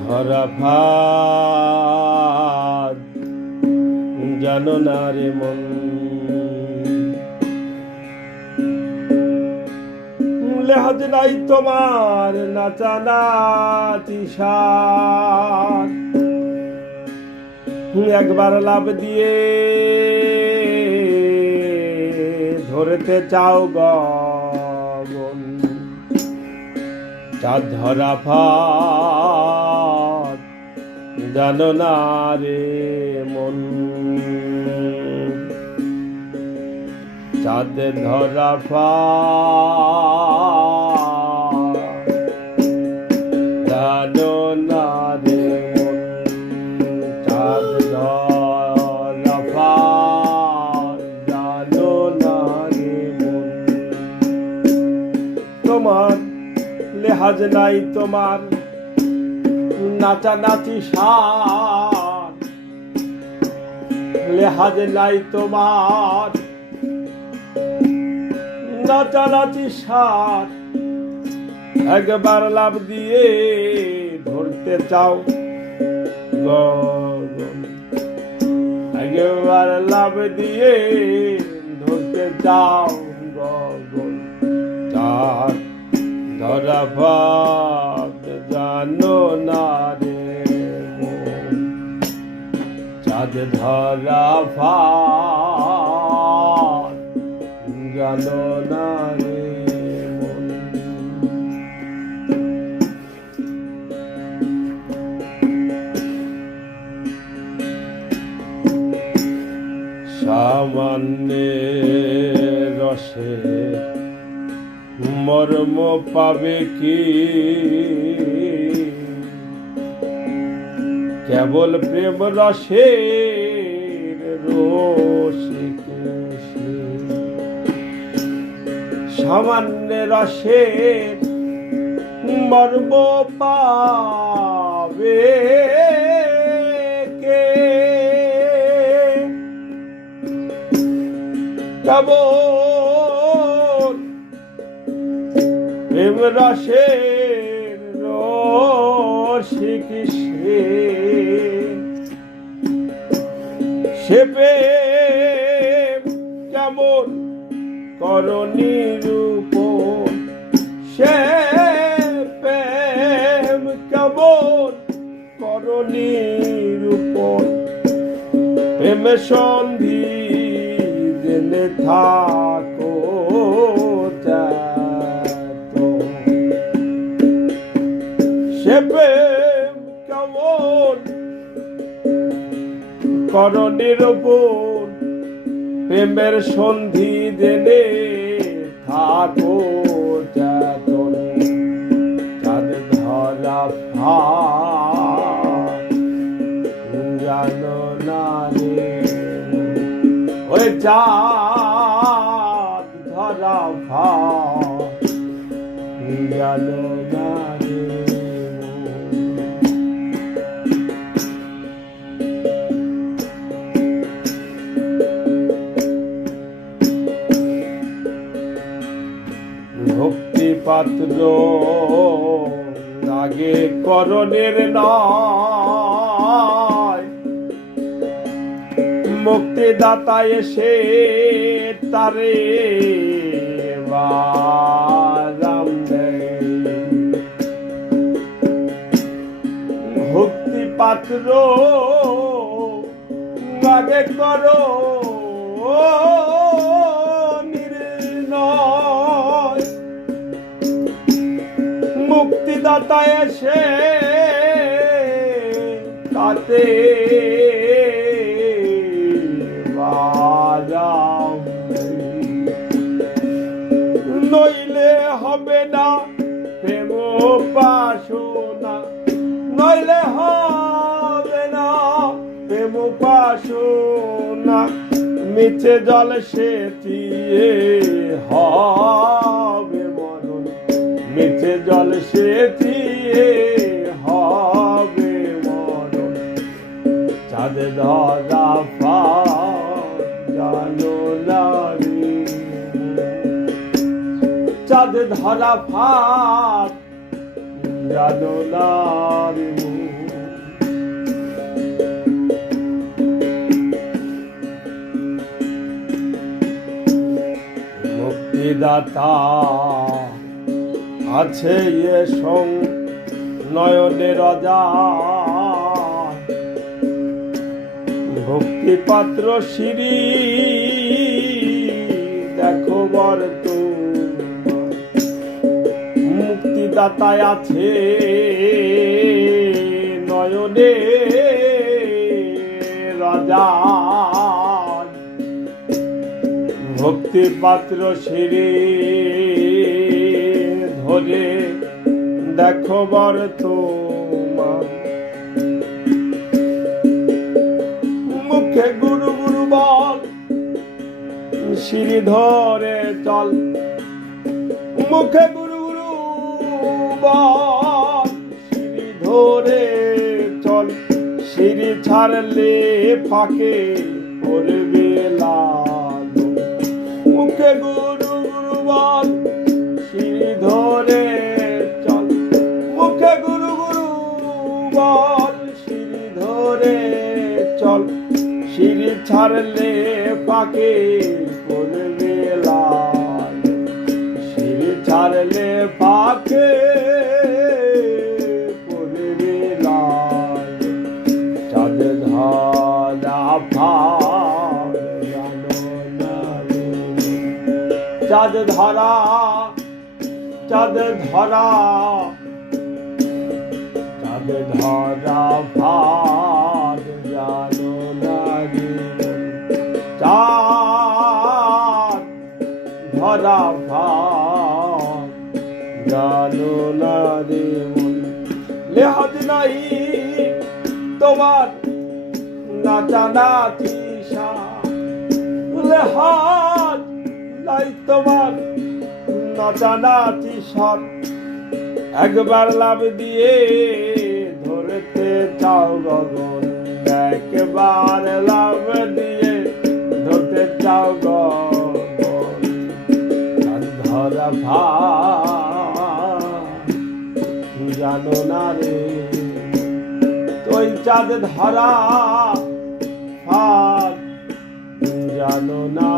ধরা ভাত জানো না রে মন। লেহাজ নাই তোমার নাচা নাচি সাত একবার লাভ দিয়ে ধরতে চাও গগন। চাঁদ ধরা ফাত জানো না রে মন। চাঁদ ধরা জানো না রে চাঁদ ধরা জানো না তোমার লেহাজ নাই তোমার নাচানাচি সার। লেহাজ নাই তোমার। নাচানাচি সার। একবার লাভ দিয়ে ধরতে চাও। একবার লাভ দিয়ে ধরতে চাও। গগন। চার ধরা জানো না রে। চাঁদ ধরা ভাত জানো না রে মন। সামান্য রসে মর্ম পাবে কি কেবল প্রেম রসে রসিক সামান্য রসের মর্ম পাবে কে? কেবল প্রেম রসের রসিক সে সে প্রেম কেমন করণী রূপ সে প্রেম কেমন করণী রূপ প্রেম সন্ধি জেনে থাকো। সে প্রেম করণের ওপর প্রেমের সন্ধি জেনে থাকো যাতন চাঁদ ধরা ভাত জানো না রে ওই চাঁদ ধরা ভাত জানো পাত্র আগে করণের নয়। মুক্তিদাতা এসে তারে। ভক্তি পাত্র আগে করো। মুক্তিদাতা এসে তাতে বাজাম নইলে হবে না প্রেম পাশনা নইলে হবে না প্রেম পাশনা মিছে জল সেচিয়ে হবে মিছে জল সেচিয়ে হবে মরণ। চাঁদ ধরা পা নারী চাঁদ ধরা ফাঁক জানো নারী মুক্তিদাতা আছে নয়নে রাজা। ভক্তি পাত্র শ্রী দেখো বর মুক্তিদাতায় আছে নয়নে রাজা। ভক্তি পাত্র শ্রী ধরে দেখো বর তোমার। মুখে গুরু গুরু বল, সিঁড়ি ধরে চল। মুখে গুরু গুরু বল, সিঁড়ি ধরে চল। সিঁড়ি ছাড়লে ফাঁকে পড়বে লাল। মুখে গুরু গুরু বল ধরে চল। মুখে গুরু গুরু বল, সিঁড়ি ধরে চল। সিঁড়ি ছাড়লে পাকে পড়বে লাল সিঁড়ি ছাড়লে পাকে পড়বে লাল চাঁদ ধরা। চাঁদ ধরা চাঁদ ধরা চাঁদ ধরা ভার জানো না চাঁদ ধরা ভার জানো রে লেহাজ নাই তোমার নাচা নাচি লেহাজ নাই তোমার নাচা নাচি সব একবার লাভ দিয়ে ধরতে চাও গগন, একবার লাভ দিয়ে ধরতে চাও গগন। ধরা ভা জানো না রে। তুই চাঁদ ধরা ভাত জানো না।